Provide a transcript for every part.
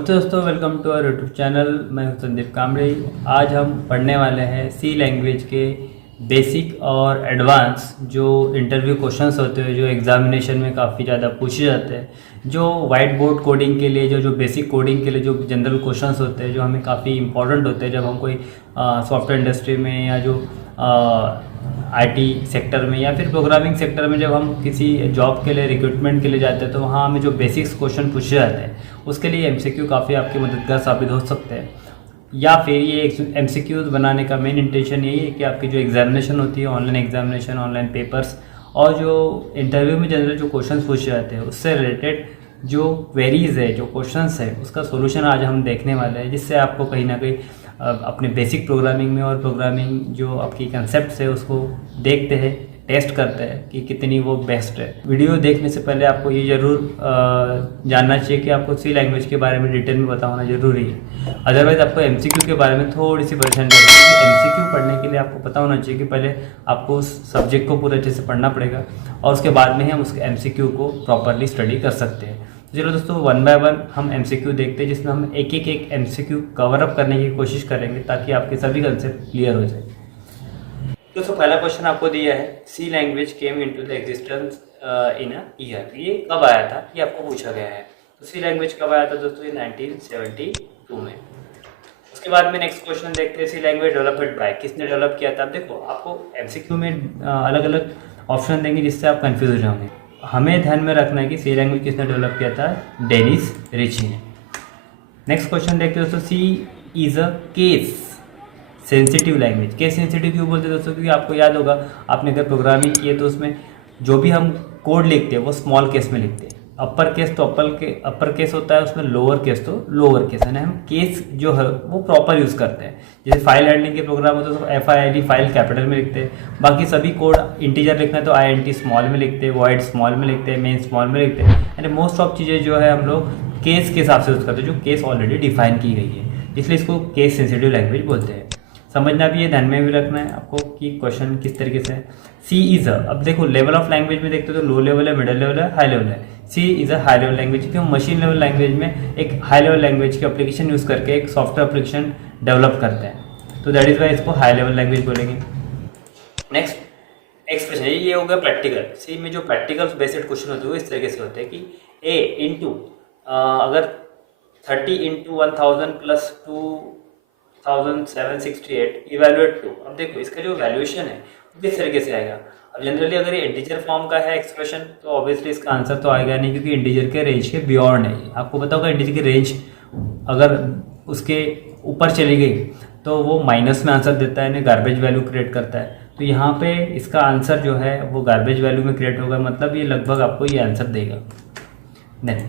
नमस्ते दोस्तों, welcome to our YouTube channel. मैं हूं संदीप कामड़े। आज हम पढ़ने वाले हैं सी लैंग्वेज के बेसिक और एडवांस जो इंटरव्यू क्वेश्चंस होते हैं, जो एग्जामिनेशन में काफ़ी ज़्यादा पूछे जाते हैं, जो वाइट बोर्ड कोडिंग के लिए, जो बेसिक कोडिंग के लिए जो जनरल क्वेश्चंस होते हैं, जो हमें काफ़ी इंपॉर्टेंट होते हैं जब हम कोई सॉफ्टवेयर इंडस्ट्री में या जो आईटी सेक्टर में या फिर प्रोग्रामिंग सेक्टर में जब हम किसी जॉब के लिए रिक्रूटमेंट के लिए जाते हैं तो वहाँ हमें जो बेसिक्स क्वेश्चन पूछे जाते हैं उसके लिए एमसीक्यू काफ़ी आपके मददगार साबित हो सकते हैं। या फिर ये एमसीक्यूज बनाने का मेन इंटेंशन यही है कि आपकी जो एग्जामिनेशन होती है, ऑनलाइन एग्जामिनेशन, ऑनलाइन पेपर्स और जो इंटरव्यू में जनरल जो क्वेश्चन पूछे जाते हैं उससे रिलेटेड जो क्वेरीज है, जो क्वेश्चंस है, उसका सोल्यूशन आज हम देखने वाले हैं, जिससे आपको कहीं ना कहीं अपने बेसिक प्रोग्रामिंग में और प्रोग्रामिंग जो आपकी कंसेप्ट है उसको देखते हैं, टेस्ट करते हैं कि कितनी वो बेस्ट है। वीडियो देखने से पहले आपको ये ज़रूर जानना चाहिए कि आपको सी लैंग्वेज के बारे में डिटेल में पता होना ज़रूरी है। अदरवाइज़ आपको एमसीक्यू के बारे में थोड़ी सी परेशानी होगी, क्योंकि एमसीक्यू पढ़ने के लिए आपको पता होना चाहिए कि पहले आपको उस सब्जेक्ट को पूरे अच्छे से पढ़ना पड़ेगा और उसके बाद में ही हम उसके एमसीक्यू को प्रॉपरली स्टडी कर सकते हैं। चलो दोस्तों, वन बाय वन हम एमसीक्यू देखते हैं, जिसमें हम एक एमसीक्यू कवर अप करने की कोशिश करेंगे ताकि आपके सभी कंसेप्ट क्लियर हो जाए। दोस्तों, पहला क्वेश्चन आपको दिया है, C language came into the existence in a year. ये कब आया था, ये आपको पूछा गया है। तो सी लैंग्वेज कब आया था दोस्तों? ये 1972 में। उसके बाद में नेक्स्ट क्वेश्चन देखते हैं, सी लैंग्वेज डेवलप्ड बाय, किसने डेवलप किया था? देखो, आपको एमसीक्यू में अलग अलग ऑप्शन देंगे जिससे आप कंफ्यूज हो जाओगे। हमें ध्यान में रखना है कि सी लैंग्वेज किसने डेवलप किया था? डेनिस रिची ने। नेक्स्ट क्वेश्चन देखते हैं दोस्तों, C is a case sensitive language. Case sensitive क्यों बोलते हैं दोस्तों? क्योंकि आपको याद होगा, आपने अगर प्रोग्रामिंग की है तो उसमें जो भी हम कोड लिखते हैं वो स्मॉल केस में लिखते हैं। अपर केस तो अपर केस होता है, उसमें लोअर केस तो लोअर केस है ना। हम केस जो है वो प्रॉपर यूज़ करते हैं। जैसे फाइल हैंडलिंग के प्रोग्राम होते हैं तो FILD फाइल कैपिटल में लिखते हैं। बाकी सभी कोड इंटीजर लिखना है तो INT स्मॉल में लिखते हैं, वॉइड स्मॉल में लिखते हैं, मेन स्मॉल में लिखते हैं। यानी मोस्ट ऑफ चीज़ें जो है हम लोग केस के हिसाब से यूज़ करते हैं, जो केस ऑलरेडी डिफाइन की गई है, इसलिए इसको केस सेंसिटिव लैंग्वेज बोलते हैं। समझना भी है, ध्यान में भी रखना है आपको कि क्वेश्चन किस तरीके से है। सी इज अ, अब देखो लेवल ऑफ लैंग्वेज में देखते हो तो लो लेवल है, मिडिल लेवल है, हाई लेवल है। C is a high level language, क्योंकि हम मशीन लेवल लैंग्वेज में एक हाई लेवल लैंग्वेज की एप्लीकेशन यूज़ करके एक सॉफ्टवेयर एप्लीकेशन डेवलप करते हैं, तो दैट इज वाई इसको हाई लेवल लैंग्वेज बोलेंगे। नेक्स्ट एक्सप्रेशन, ये हो गया प्रैक्टिकल। सी में जो प्रैक्टिकल बेस्ड क्वेश्चन होते हैं वो इस तरीके से होते हैं कि ए इंटू अगर 30 इंटू 1000 प्लस 2768 इवेल्युएट 2। अब देखो इसका जो वैल्यूएशन है वो किस तरीके से आएगा। अब जनरली अगर ये इंटीजर फॉर्म का है एक्सप्रेशन तो ऑब्वियसली इसका आंसर तो आएगा नहीं, क्योंकि इंटीजर के रेंज के बियॉन्ड है। आपको पता होगा इंटीजर की रेंज अगर उसके ऊपर चली गई तो वो माइनस में आंसर देता है, गार्बेज वैल्यू क्रिएट करता है। तो यहाँ पे इसका आंसर जो है वो गार्बेज वैल्यू में क्रिएट होगा, मतलब ये लगभग आपको ये आंसर देगा। Then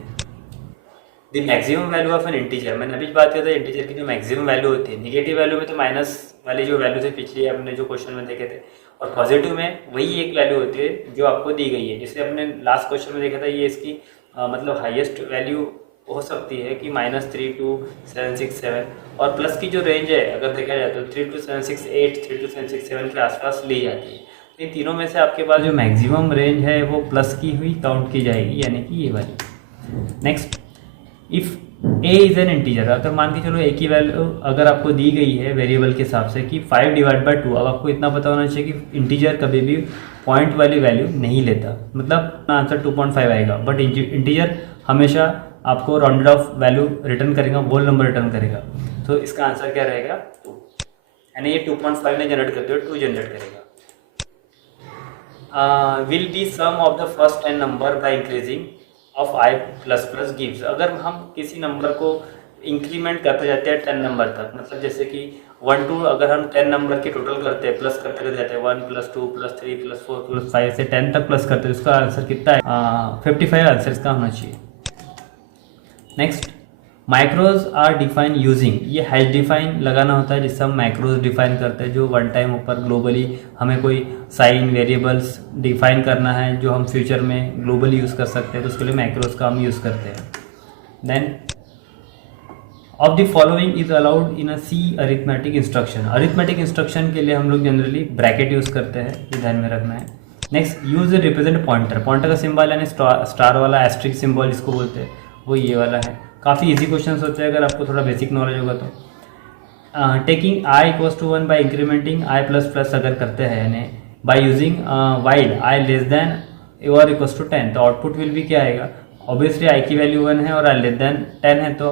the maximum value of an integer, मैंने अभी बात किया था इंटीजर की जो मैक्सिमम वैल्यू होती है। नेगेटिव वैल्यू में तो माइनस वाली जो वैल्यू थे पिछली हमने जो क्वेश्चन में देखे थे, और पॉजिटिव में वही एक वैल्यू होती है जो आपको दी गई है। जैसे हमने लास्ट क्वेश्चन में देखा था, ये इसकी मतलब हाईएस्ट वैल्यू हो सकती है कि -3 to 767, और प्लस की जो रेंज है अगर देखा जाए तो 3 to 768, 3 to 767 के आसपास ली जाती है। तो इन तीनों में से आपके पास जो मैक्सिमम रेंज है वो प्लस की हुई काउंट की जाएगी, यानी कि ये वाली। Next, if a is an integer, अगर मान के चलो a की वैल्यू अगर आपको दी गई है वेरिएबल के हिसाब से कि 5/2, अब आपको इतना पता होना चाहिए कि इंटीजर कभी भी पॉइंट वाली वैल्यू नहीं लेता, मतलब आंसर 2.5 आएगा। बट इंटीजर हमेशा आपको राउंडेड ऑफ वैल्यू रिटर्न करेगा, होल नंबर रिटर्न करेगा। तो इसका आंसर क्या रहेगा? 2, यानी ये 2.5 में जनरेट करते हुए 2 जनरेट करेगा। Will be sum of the first 10 number by increasing of i + gives. अगर हम किसी नंबर को इंक्रीमेंट करते जाते हैं 10 नंबर तक, मतलब जैसे कि 1 to अगर हम 10 नंबर के टोटल करते हैं, प्लस करते जाते हैं 1 + 2 + 3 + 4 + 5 से 10 तक प्लस करते हैं, उसका आंसर कितना है? 55 आंसर इसका होना चाहिए। Next, macros are define using, ये हैश डिफाइन लगाना होता है जिससे हम माइक्रोज डिफाइन करते हैं, जो वन टाइम ऊपर ग्लोबली हमें कोई साइन वेरिएबल्स डिफाइन करना है जो हम फ्यूचर में ग्लोबली यूज़ कर सकते हैं, तो उसके लिए माइक्रोज का हम यूज़ करते हैं। Then of the following is allowed in a C arithmetic instruction. Arithmetic instruction के लिए हम लोग जनरली ब्रैकेट यूज़ करते हैं, ये ध्यान में रखना है। Next, use represent pointer, pointer का सिंबल यानी स्टार वाला एस्ट्रिक सिंबल जिसको बोलते हैं वो ये वाला है। काफ़ी इजी क्वेश्चन होते हैं अगर आपको थोड़ा बेसिक नॉलेज होगा तो। Taking I equals to 1 by incrementing I plus plus अगर करते हैं यानी by using while I less than और इक्वल्स टू 10, तो आउटपुट विल भी क्या आएगा, ऑब्वियसली आई की वैल्यू 1 है और आई लेस दैन 10 है, तो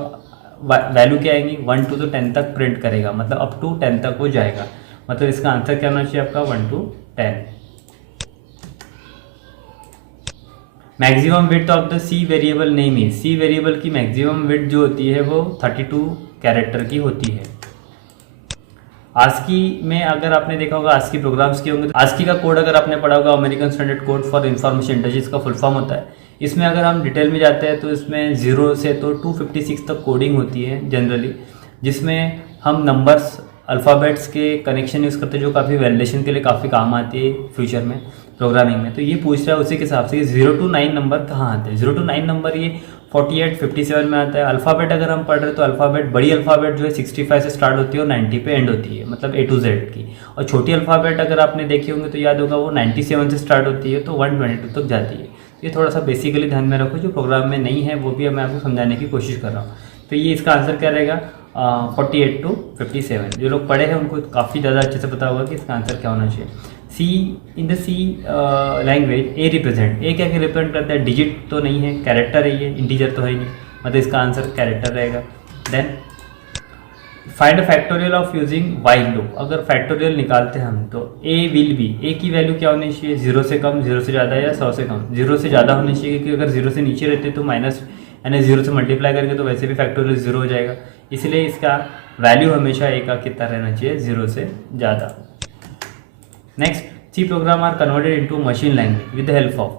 वैल्यू क्या आएगी 1 to 10 तक प्रिंट करेगा, मतलब अप टू 10 तक हो जाएगा। मतलब इसका आंसर क्या होना चाहिए आपका 1 to 10। Maximum width of the C variable name is, C variable की मैक्सिमम विड्थ जो होती है वो 32 कैरेक्टर की होती है। आस्की में अगर आपने देखा होगा, आस्की प्रोग्राम्स किए होंगे, तो आस्की का कोड अगर आपने पढ़ा होगा, American standard code for information intelligence का फुल फॉर्म होता है। इसमें अगर हम डिटेल में जाते हैं तो इसमें 0 से तो 256 तक कोडिंग होती है जनरली, जिसमें हम नंबर्स अल्फ़ाबेट्स के कनेक्शन यूज़ करते हैं जो काफ़ी वैलिडेशन के लिए काफ़ी काम आती है फ्यूचर में प्रोग्रामिंग में। तो ये पूछ रहा है उसी के हिसाब से 0 to 9 नंबर कहाँ आते हैं। 0 to 9 नंबर ये 48, 57 में आता है। अल्फ़ाबेट अगर हम पढ़ रहे हैं तो अल्फ़ाबेट, बड़ी अल्फ़ाबेट जो है 65 से स्टार्ट होती है और 90 पे एंड होती है, मतलब A to Z की। और छोटी अल्फ़ाबेट अगर आपने देखी होंगे तो याद होगा वो 97 से स्टार्ट होती है तो 122 तक जाती है। ये थोड़ा सा बेसिकली ध्यान में रखो, जो प्रोग्राम में नहीं है वो भी मैं आपको समझाने की कोशिश कर रहा हूँ। तो ये इसका आंसर क्या रहेगा 48 to 57। जो लोग पढ़े हैं उनको काफ़ी ज़्यादा अच्छे से पता होगा कि इसका आंसर क्या होना चाहिए। C in the C language A represent, A क्या रिप्रेजेंट करता है, डिजिट तो नहीं है, कैरेक्टर है, ये इंटीजर तो है ही नहीं, मतलब इसका आंसर कैरेक्टर रहेगा। Then find factorial of using while loop, अगर फैक्टोरियल निकालते हैं हम तो ए विल बी, ए की वैल्यू क्या होनी चाहिए 0 से कम, 0 से ज़्यादा या 100 से कम। 0 से ज़्यादा होनी चाहिए क्योंकि अगर 0 से नीचे रहते तो माइनस यानी 0 से मल्टीप्लाई करके तो वैसे भी फैक्टोरियल 0 हो जाएगा, इसलिए इसका वैल्यू हमेशा ए का कितना रहना चाहिए 0 से ज़्यादा। Next, C program are converted into machine language with the help of,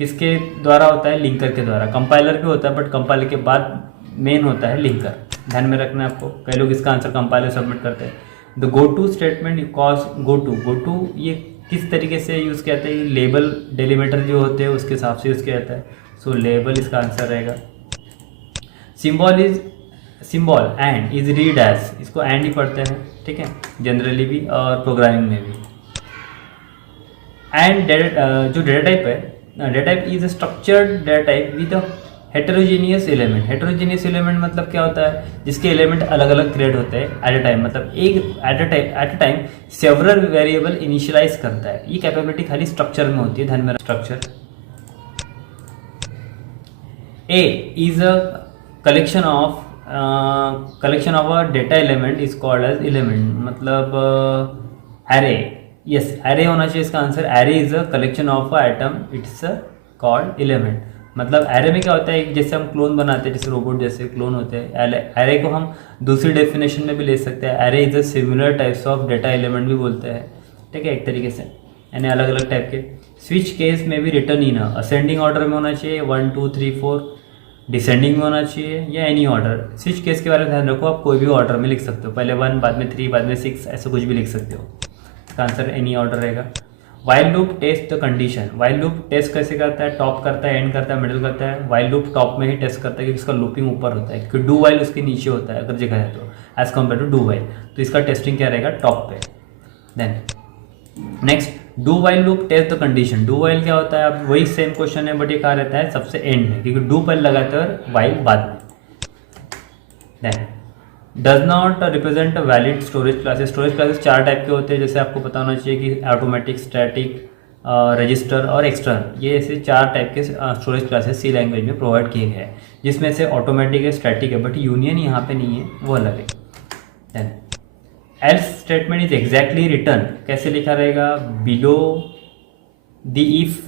किसके द्वारा होता है, लिंकर के द्वारा। कंपाइलर भी होता है बट कंपाइलर के बाद मेन होता है लिंकर, ध्यान में रखना है आपको। कई लोग इसका आंसर कंपाइलर सबमिट करते हैं। The go to statement cause go to ये किस तरीके से यूज़ किया जाता है, लेबल डेलीमीटर जो होते हैं उसके हिसाब से यूज़ किया जाता है, सो लेबल इसका आंसर रहेगा। Symbol and is read as, इसको एंड ही पढ़ते हैं, ठीक है, जनरली भी और प्रोग्रामिंग में भी। एंड जो डेटा टाइप है, data type is a structured data type with a heterogeneous element. Heterogeneous element मतलब क्या होता है, जिसके एलिमेंट अलग अलग क्रिएट होते हैं एट अ टाइम, मतलब एक at a time several variable initialize करता है। ये कैपेबिलिटी खाली स्ट्रक्चर में होती है, ध्यान में structure. A is a collection of a data element is called as element, मतलब एरे, यस एरे होना चाहिए इसका answer. Array is a collection of a item, it's called element. मतलब एरे में क्या होता है, जैसे हम क्लोन बनाते हैं, जैसे रोबोट जैसे क्लोन होते हैं, एरे को हम दूसरी डेफिनेशन में भी ले सकते हैं, array is a similar types of data element भी बोलते हैं, ठीक है, एक तरीके से, यानी अलग अलग टाइप के। स्विच केस में भी रिटर्न इन असेंडिंग ऑर्डर में होना चाहिए, 1 2 3 4, डिसेंडिंग में होना चाहिए या एनी ऑर्डर। स्विच केस के बारे में ध्यान रखो, आप कोई भी ऑर्डर में लिख सकते हो, पहले 1 बाद में 3 बाद में 6, ऐसे कुछ भी लिख सकते हो, इसका आंसर एनी ऑर्डर रहेगा। While loop test the condition, while loop test कैसे करता है, टॉप करता है, एंड करता है, मिडिल करता है। वाइल लूप टॉप में ही टेस्ट करता है क्योंकि इसका लूपिंग ऊपर होता है, क्योंकि डू वाइल उसके नीचे होता है अगर जगह है तो, as compare to do while, तो इसका टेस्टिंग क्या रहेगा टॉप पे। Then next, do while loop test the condition. Do while क्या होता है, अब वही सेम क्वेश्चन है बट ये कहा रहता है सबसे एंड में, क्योंकि डू पहले लगाते हैं और वाइल बाद में। Then does not represent valid storage classes. Storage classes 4 type के होते हैं, जैसे आपको पता होना चाहिए कि ऑटोमेटिक, स्टैटिक, रजिस्टर और एक्सटर्नल, ये ऐसे 4 टाइप के स्टोरेज क्लासेस सी लैंग्वेज में प्रोवाइड किए गए हैं, जिसमें से ऑटोमेटिक है, स्टैटिक है, बट यूनियन यहाँ पे नहीं है, वो अलग है। Then else statement is exactly return, कैसे लिखा रहेगा, below the if,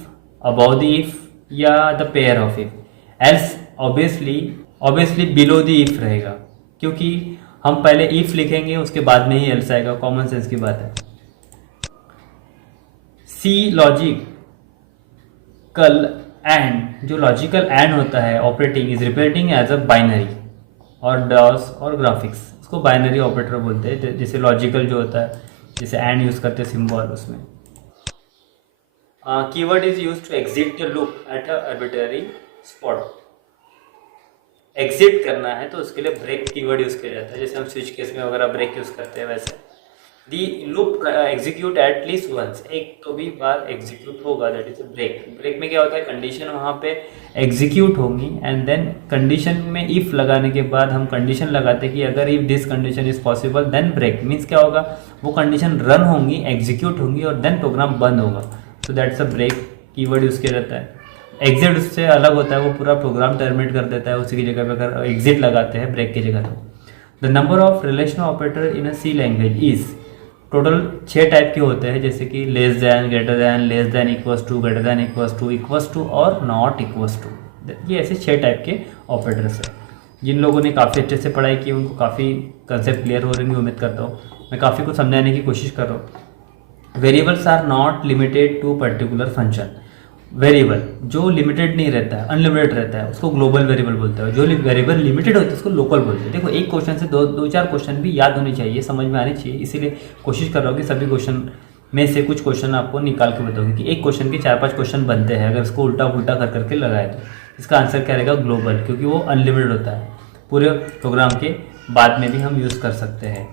above the if या the pair of if. Else obviously below the if रहेगा, क्योंकि हम पहले इफ लिखेंगे उसके बाद में ही एल्स आएगा, कॉमन सेंस की बात है। सी लॉजिकल एंड, जो लॉजिकल एंड होता है operating is representing as a binary और डॉस और ग्राफिक्स, इसको बाइनरी ऑपरेटर बोलते हैं। जैसे लॉजिकल जो होता है, जैसे एंड यूज करते हैं सिंबल, उसमें keyword is used to exit the loop at a arbitrary spot. Exit करना है तो उसके लिए ब्रेक कीवर्ड यूज किया जाता है, जैसे हम स्विच केस में वगैरह ब्रेक यूज करते हैं वैसे। The loop execute at least once, एक तो भी बार एग्जीक्यूट होगा, दैट इज ब्रेक। ब्रेक में क्या होता है, कंडीशन वहाँ पे एग्जीक्यूट होंगी एंड देन कंडीशन में इफ लगाने के बाद हम कंडीशन लगाते हैं कि अगर if this condition is possible then break, means क्या होगा, वो कंडीशन रन होंगी, एग्जीक्यूट होंगी और देन प्रोग्राम बंद होगा। So that's a break keyword use किया जाता है। एग्जिट उससे अलग होता है, वो पूरा प्रोग्राम टर्मिनेट कर देता है, उसी की जगह पे अगर एग्जिट लगाते हैं ब्रेक की जगह। तो the number of relational operator in a C language is, total 6 type के होते हैं, जैसे कि less than, greater than, less than equals to, greater than equals to और नॉट इक्वल्स टू। ये ऐसे 6 टाइप के ऑपरेटर्स हैं। जिन लोगों ने काफ़ी अच्छे से पढ़ाई की उनको काफ़ी कंसेप्ट क्लियर हो रही है, उम्मीद करता हूँ। मैं काफ़ी कुछ समझाने की कोशिश कर रहा हूँ। Variables are not limited to particular function. Variable जो लिमिटेड नहीं रहता है, अनलिमिटेड रहता है, उसको ग्लोबल वेरिएबल बोलते हैं। जो वेरिएबल लिमिटेड होता है उसको लोकल बोलते हैं। देखो एक क्वेश्चन से दो चार क्वेश्चन भी याद होनी चाहिए, समझ में आनी चाहिए, इसीलिए कोशिश कर रहा हूँ कि सभी क्वेश्चन में से कुछ क्वेश्चन आपको निकाल के बताऊँगी कि एक क्वेश्चन के 4-5 क्वेश्चन बनते हैं, अगर इसको उल्टा पुल्टा कर करके लगाए तो इसका आंसर क्या रहेगा, ग्लोबल, क्योंकि वो अनलिमिटेड होता है, पूरे प्रोग्राम के बाद में भी हम यूज़ कर सकते हैं।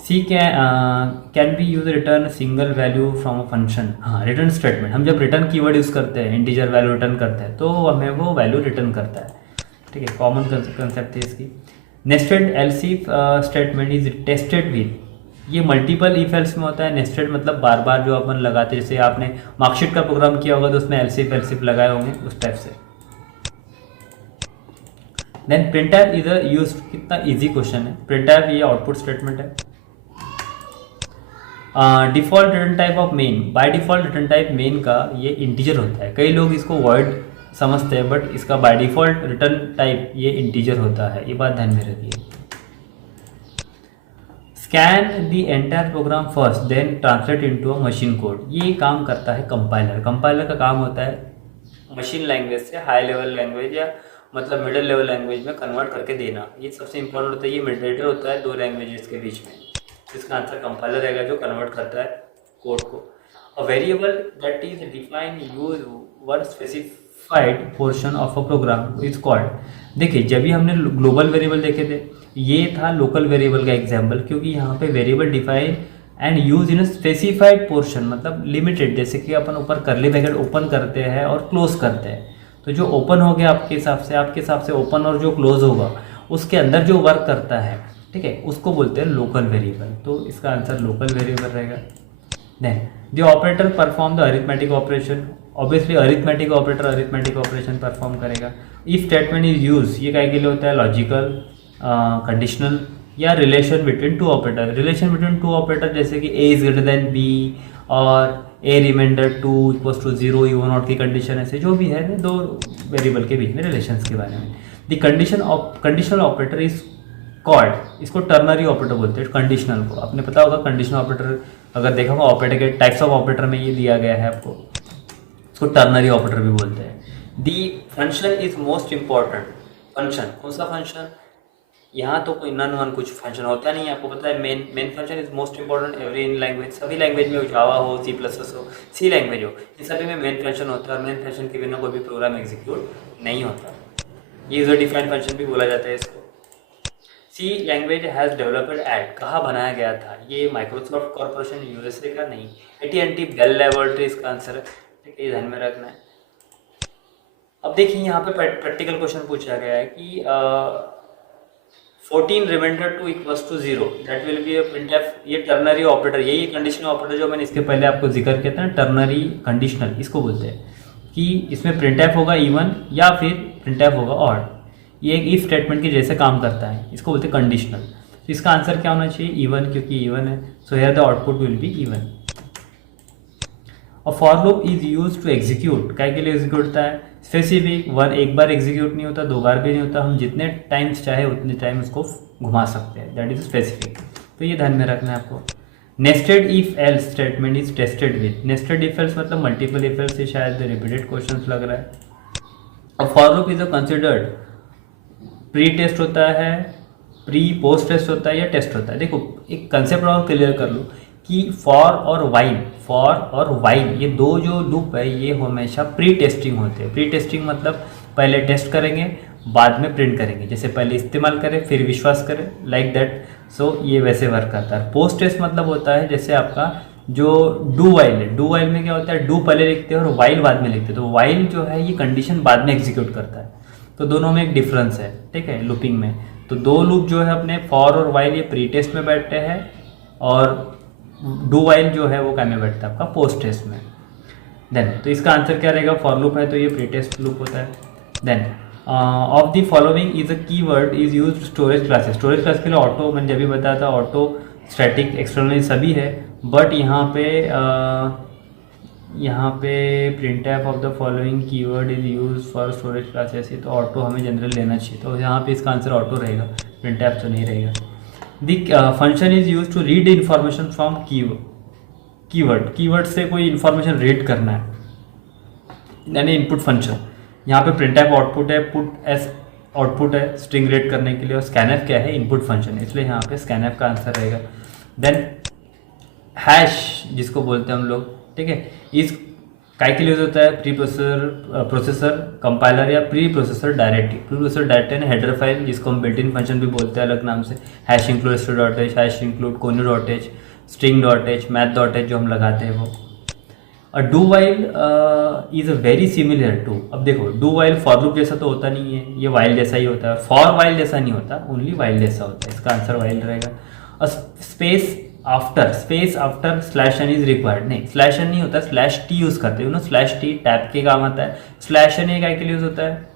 C can be use return single value from a function. हाँ, रिटर्न स्टेटमेंट, हम जब रिटर्न कीवर्ड यूज़ करते हैं, इंटीजर वैल्यू रिटर्न करते हैं, तो हमें वो वैल्यू रिटर्न करता है। ठीक है, कॉमन कंसेप्ट है इसकी। Nested else if statement is tested with, ये मल्टीपल इफ एल्स में होता है। नेस्टेड मतलब बार बार जो अपन लगाते हैं, जैसे आपने मार्कशीट का प्रोग्राम किया होगा तो उसमें एल्सिफ लगाए होंगे, उस टाइप से। देन प्रिंटफ इज यूज, कितना इजी क्वेश्चन है। प्रिंटफ ये आउटपुट स्टेटमेंट है। Default return type of main, bye default return type main का ये इंटीजर होता है। कई लोग इसको वर्ड समझते हैं, बट इसका बाय डिफ़ॉल्ट रिटर्न टाइप ये इंटीजर होता है, ये बात ध्यान में रखिए। Scan the entire program first then translate into a machine code, ये काम करता है कंपाइलर। कंपाइलर का काम होता है मशीन लैंग्वेज से हाई लेवल लैंग्वेज या मतलब मिडिल लेवल लैंग्वेज में कन्वर्ट करके देना। ये सबसे इंपॉर्टेंट होता है, ये मीडिएटर होता है दो लैंग्वेजेस के बीच में। इसका आंसर कंपाइलर रहेगा जो कन्वर्ट करता है कोड को। A variable that is define use one specified portion of a program is called. देखिए जब भी हमने ग्लोबल वेरिएबल देखे थे, ये था लोकल वेरिएबल का एग्जाम्पल, क्योंकि यहाँ पे variable define and use in a specified portion, मतलब लिमिटेड। जैसे कि अपन ऊपर करली ब्रैकेट ओपन करते हैं और क्लोज करते हैं, तो जो ओपन हो गया आपके हिसाब से ओपन और जो क्लोज होगा उसके अंदर जो वर्क करता है, ठीक है, उसको बोलते हैं लोकल वेरिएबल। तो इसका आंसर लोकल वेरिएबल रहेगा। Then the operator perform the arithmetic operation, obviously arithmetic operation perform करेगा। इफ स्टेटमेंट इज यूज, ये काय के लिए होता है, लॉजिकल, कंडीशनल या relation between two operator. Relation between two operator जैसे कि A is greater than B और A remainder 2 equals to 0 even not की कंडीशन, ऐसे जो भी है दो वेरिएबल के बीच में रिलेशंस के बारे में। The conditional operator is called, इसको टर्नरी ऑपरेटर बोलते हैं कंडीशनल को। आपने पता होगा कंडीशनल ऑपरेटर, अगर देखा होगा ऑपरेटर के टाइप्स ऑफ ऑपरेटर में ये दिया गया है आपको, इसको टर्नरी ऑपरेटर भी बोलते हैं। The function is most important. Function कौन सा फंक्शन, यहाँ तो कोई नन वन कुछ फंक्शन होता नहीं है, आपको पता है। Main function is most important every in language, सभी लैंग्वेज में हो, जावा हो, C++ हो, सी लैंग्वेज हो, इन सभी में मेन फंक्शन होता है और मेन फंक्शन के बिना कोई भी प्रोग्राम एग्जीक्यूट नहीं होता। यूजर डिफाइंड फंक्शन भी बोला जाता है इसको। सी लैंग्वेज हैज़ डेवलप्ड एट, कहाँ बनाया गया था, ये माइक्रोसॉफ्ट कॉर्पोरेशन USA का नहीं, AT&T बेल लेबोरेटरी इसका आंसर है, ठीक है, ये ध्यान में रखना है। अब देखिए यहाँ पे प्रैक्टिकल क्वेश्चन पूछा गया है कि 14 reminder 2 equals to 0 that will be printf. ये टर्नरी ऑपरेटर, यही कंडीशनल ऑपरेटर जो मैंने इसके पहले आपको जिक्र किया था ना, टर्नरी कंडीशनल, इसको बोलते हैं कि इसमें प्रिंटफ होगा इवन या फिर प्रिंटफ होगा ऑड। ये एक इफ स्टेटमेंट के जैसे काम करता है, इसको बोलते हैं कंडीशनल। तो इसका आंसर क्या होना चाहिए, इवन, क्योंकि इवन है, so here the output will be even. और for loop is use to execute, क्या के लिए एग्जीक्यूट होता है, स्पेसिफिक, वन एक बार एग्जीक्यूट नहीं होता, 2 बार भी नहीं होता, हम जितने टाइम्स चाहे उतने टाइम उसको घुमा सकते हैं, दैट इज स्पेसिफिक। तो ये ध्यान में रखना है आपको। Nested if else statement is tested with, nested if else मतलब मल्टीपल इफ एल्स, से शायद रिपीटेड क्वेश्चन लग रहा है। और for loop is a considered, pre test होता है, प्री पोस्ट टेस्ट होता है या टेस्ट होता है। देखो एक कंसेप्ट और क्लियर कर लो कि फॉर और वाइल ये दो जो लूप है ये हमेशा प्री टेस्टिंग होते हैं। प्री टेस्टिंग मतलब पहले टेस्ट करेंगे, बाद में प्रिंट करेंगे, जैसे पहले इस्तेमाल करें फिर विश्वास करें, लाइक दैट। सो ये वैसे वर्क करता है। पोस्ट टेस्ट मतलब होता है जैसे आपका जो डू वाइल है, डू वाइल में क्या होता है, डू पहले लिखते हैं और वाइल बाद में लिखते हैं, तो वाइल जो है ये कंडीशन बाद में एग्जीक्यूट करता है, तो दोनों में एक डिफरेंस है, ठीक है, लूपिंग में। तो दो लूप जो है अपने फॉर और वाइल ये प्री टेस्ट में बैठते हैं, और डू वाइल जो है वो क्या में बैठता है आपका पोस्ट टेस्ट में। देन तो इसका आंसर क्या रहेगा, फॉर लूप है तो ये प्री टेस्ट लूप होता है। Then of the following is a keyword is used storage classes. Storage class के लिए ऑटो मैंने जब भी बताया था, ऑटो, स्टैटिक, एक्सटर्नल सभी है, बट यहाँ पे printf of the following keyword is use for storage classes, तो ऑटो हमें जनरल लेना चाहिए, तो यहाँ पे इसका आंसर ऑटो रहेगा, प्रिंटफ तो नहीं रहेगा। The function is use to read information from keyword से कोई इन्फॉर्मेशन रीड करना है, यानी इनपुट फंक्शन। यहाँ पे प्रिंटफ आउटपुट है, पुट एस आउटपुट है स्ट्रिंग रीड करने के लिए, और स्कैनफ क्या है, इनपुट फंक्शन, इसलिए यहाँ पे स्कैनफ का आंसर रहेगा। देन हैश जिसको बोलते हैं हम लोग, ठीक है, इस काय के लिए होता है, प्री प्रोसेसर कंपाइलर या pre processor directive. Pre processor directive है हेडर फाइल, जिसको हम बिल्ट इन फंक्शन भी बोलते हैं अलग नाम से, hash include store dot H, hash include conio dot H, string dot H, math dot H जो हम लगाते हैं वो। और do while is a very similar to, अब देखो डू वाइल फॉर लूप जैसा तो होता नहीं है, ये वाइल जैसा ही होता है, फॉर वाइल जैसा नहीं होता, ओनली वाइल जैसा होता है, इसका आंसर वाइल रहेगा। और space after slash n is required, नहीं स्लैश एन नहीं होता, स्लैश टी यूज करते हो ना, स्लैश टी टैब के काम आता है, स्लैश एन काय के लिए यूज होता है,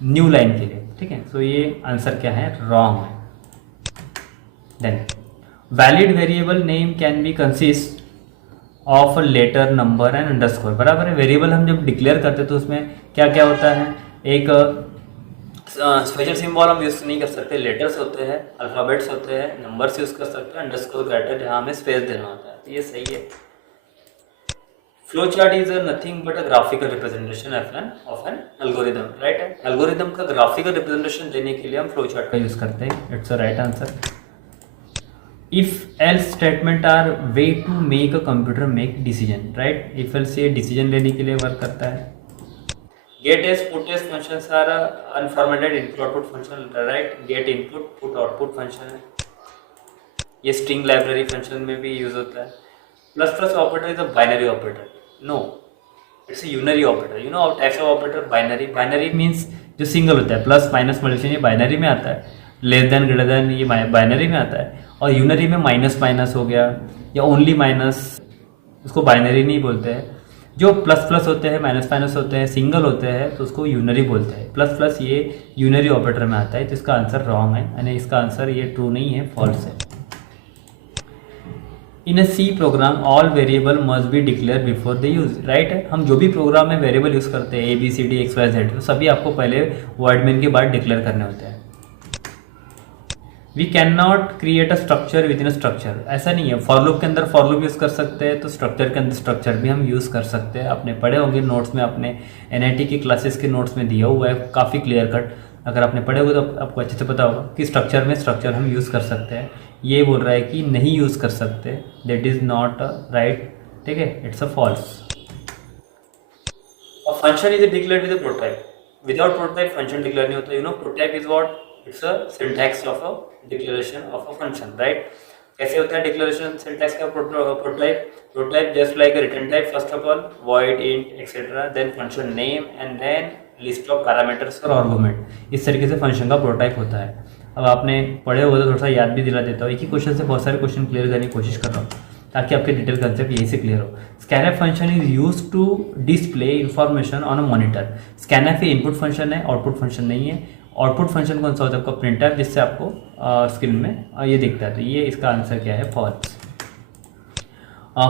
न्यू लाइन के लिए, ठीक है। सो ये आंसर क्या है, रॉन्ग है। Then valid variable name can be consist of letter, number and underscore, बराबर है। वेरिएबल हम जब डिक्लेयर करते हैं तो उसमें क्या क्या होता है, एक स्पेशल सिंबल हम यूज नहीं कर सकते, लेटर्स होते हैं, अल्फ़ाबेट्स होते हैं, नंबर्स यूज कर सकते हैं, अंडरस्कोर कैरेक्टर जहाँ हमें स्पेस देना होता है, तो ये सही है। Flow chart is nothing but a graphical representation of N algorithm, right है। एल्गोरिदम का ग्राफिकल रिप्रेजेंटेशन देने के लिए हम फ्लो चार्ट का यूज करते हैं, it's a right answer. If else statement are way to make a computer make decision, right. If else ये डिसीजन लेने के लिए वर्क करता है। Gets puts functions are unformatted input output function, right. Get input put output function है, ये string library function में भी यूज होता है। Plus plus operator is a binary operator, no it's a unary operator, you know types of operator. Binary means जो single होता है, plus minus multiplication ये बाइनरी में आता है, लेस देन ग्रेटर देन ये बाइनरी में आता है, और यूनरी में माइनस माइनस हो गया या ओनली माइनस, उसको बाइनरी नहीं बोलते हैं। जो प्लस प्लस होते हैं, माइनस माइनस होते हैं, सिंगल होते हैं, तो उसको यूनरी बोलते हैं। प्लस प्लस ये यूनरी ऑपरेटर में आता है, तो इसका आंसर रॉन्ग है, यानी इसका आंसर ये ट्रू नहीं है, फॉल्स है। In a C program all variable must be declare before the use, right है। हम जो भी प्रोग्राम में वेरिएबल यूज करते हैं, A B C D X Y Z, तो सभी आपको पहले वर्ड मेन के बाद डिक्लेयर करने होते हैं। We can not create a structure within a structure, ऐसा नहीं है। फॉर लूप के अंदर फॉर लूप यूज़ कर सकते हैं, तो स्ट्रक्चर के अंदर स्ट्रक्चर भी हम यूज़ कर सकते हैं। आपने पढ़े होंगे नोट्स में, अपने एनआईटी की क्लासेस के नोट्स में दिया हुआ है काफ़ी क्लियर कट, अगर आपने पढ़े होंगे तो आपको अच्छे से पता होगा कि स्ट्रक्चर में स्ट्रक्चर हम यूज़ कर सकते हैं। ये बोल रहा है कि नहीं यूज़ कर सकते, दैट इज़ नॉट राइट, ठीक है, इट्स अ फॉल्स। और function is declared with a prototype, without prototype function declare नहीं होता। You know prototype is what, it's a syntax of a declaration of a function, right. कैसे होता है declaration syntax का, prototype just like a return type, first of all void int etcetera, then function name and then list of parameters और argument. इस तरीके से function का prototype होता है। अब आपने पढ़े हुए तो थोड़ा सा याद भी दिला देता हूँ, एक ही क्वेश्चन से बहुत सारे क्वेश्चन क्लियर करने की कोशिश कर रहा हूँ ताकि आपके डिटेल कंसेप्ट यही से क्लियर हो। Scanf function is use to display information on a monitor. Scanf ये इनपुट फंक्शन है, आउटपुट फंक्शन नहीं है। आउटपुट फंक्शन कौन सा होता है आपका, प्रिंटफ, जिससे आपको स्क्रीन में ये दिखता है। तो ये इसका आंसर क्या है, false.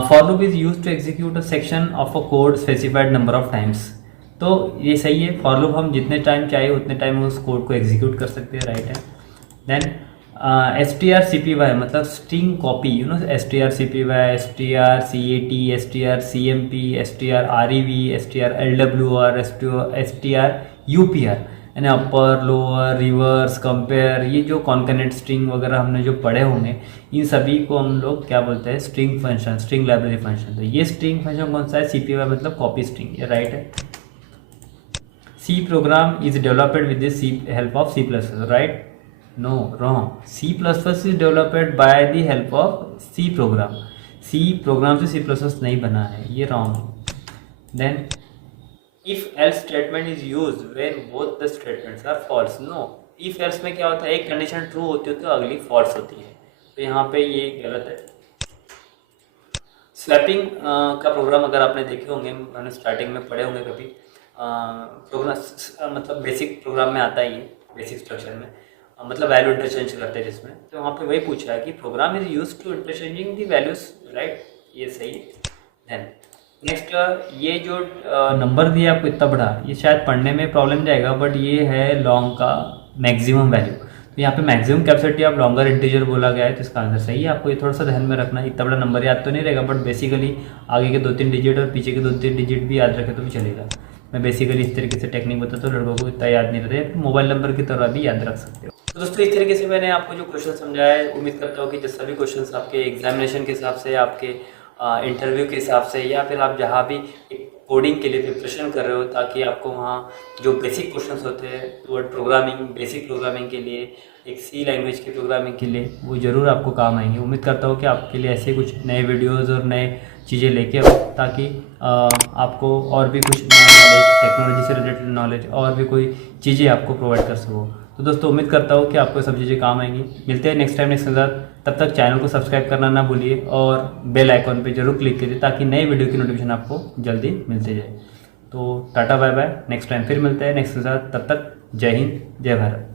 For loop is use to execute a section of a code specified number of times, तो ये सही है। फॉर लूप हम जितने टाइम चाहे उतने टाइम उस कोड को एग्जीक्यूट कर सकते हैं, राइट है। देन strcpy मतलब string copy, you know strcpy, strcat, strcmp, strrev, strlwr, strupr, यानी अपर, लोअर, रिवर्स, कंपेयर, ये जो कॉन्कनेंट स्ट्रिंग वगैरह हमने जो पढ़े होंगे, इन सभी को हम लोग क्या बोलते हैं, string function, string library function. तो ये स्ट्रिंग फंक्शन कौन सा है, cpy मतलब कॉपी स्ट्रिंग, ये राइट है। C program is developed with the help of C++, right? No, wrong. C++ is developed by the help of C program. C program से C++ नहीं बना है, ये wrong है. Then if else statement is used when both the statements are false. No, if else में क्या होता है, एक कंडीशन ट्रू होती है तो अगली false होती है, तो यहाँ पे ये गलत है. स्वैपिंग का प्रोग्राम अगर आपने देखे होंगे, मैंने स्टार्टिंग में पढ़े होंगे कभी, प्रोग्राम मतलब बेसिक प्रोग्राम में आता है ये, बेसिक स्ट्रक्चर में, मतलब वैल्यू इंटरचेंज करते हैं जिसमें, तो वहाँ पे वही पूछा है कि program is use to interchanging the values, right, ये सही है. देन नेक्स्ट, ये जो नंबर दिया आपको इतना बड़ा, ये शायद पढ़ने में प्रॉब्लम जाएगा, बट ये है लॉन्ग का मैक्सिमम वैल्यू. तो यहाँ पे maximum capacity of longer integer बोला गया है, तो इसका आंसर सही है. आपको ये थोड़ा सा ध्यान में रखना, इतना बड़ा नंबर याद तो नहीं रहेगा, बट बेसिकली आगे के 2-3 डिजिट और पीछे के 2-3 डिजिट भी याद रखे तो भी चलेगा. मैं बेसिकली इस तरीके से टेक्निक बताता हूँ, लड़कों को इतना याद नहीं रहता है, मोबाइल नंबर की तरह भी याद रख सकते हो. तो दोस्तों इस तरीके से मैंने आपको जो क्वेश्चन समझाया है, उम्मीद करता हूँ कि जो सभी क्वेश्चन आपके एग्जामिनेशन के हिसाब से, आपके इंटरव्यू के हिसाब से, या फिर आप जहाँ भी कोडिंग के लिए प्रिपरेशन कर रहे हो, ताकि आपको वहाँ जो बेसिक क्वेश्चंस होते हैं वर्ड प्रोग्रामिंग, बेसिक प्रोग्रामिंग के लिए, एक सी लैंग्वेज की प्रोग्रामिंग के लिए, वो ज़रूर आपको काम आएंगे. उम्मीद करता हूँ कि आपके लिए ऐसे कुछ नए वीडियोज़ और नए चीज़ें लेके आओ, ताकि आपको और भी कुछ नया नॉलेज, टेक्नोलॉजी से रिलेटेड नॉलेज और भी कोई चीज़ें आपको प्रोवाइड कर सको. तो दोस्तों उम्मीद करता हूँ कि आपको सब चीज़ें काम आएंगी. मिलते हैं नेक्स्ट टाइम नेक्स्ट के साथ. तब तक चैनल को सब्सक्राइब करना ना भूलिए और बेल आइकॉन पे जरूर क्लिक करिए, ताकि नए वीडियो की नोटिफिकेशन आपको जल्दी मिलते जाए. तो टाटा बाय बाय, नेक्स्ट टाइम फिर मिलते हैं नेक्स्ट के साथ. तब तक जय हिंद, जय भारत.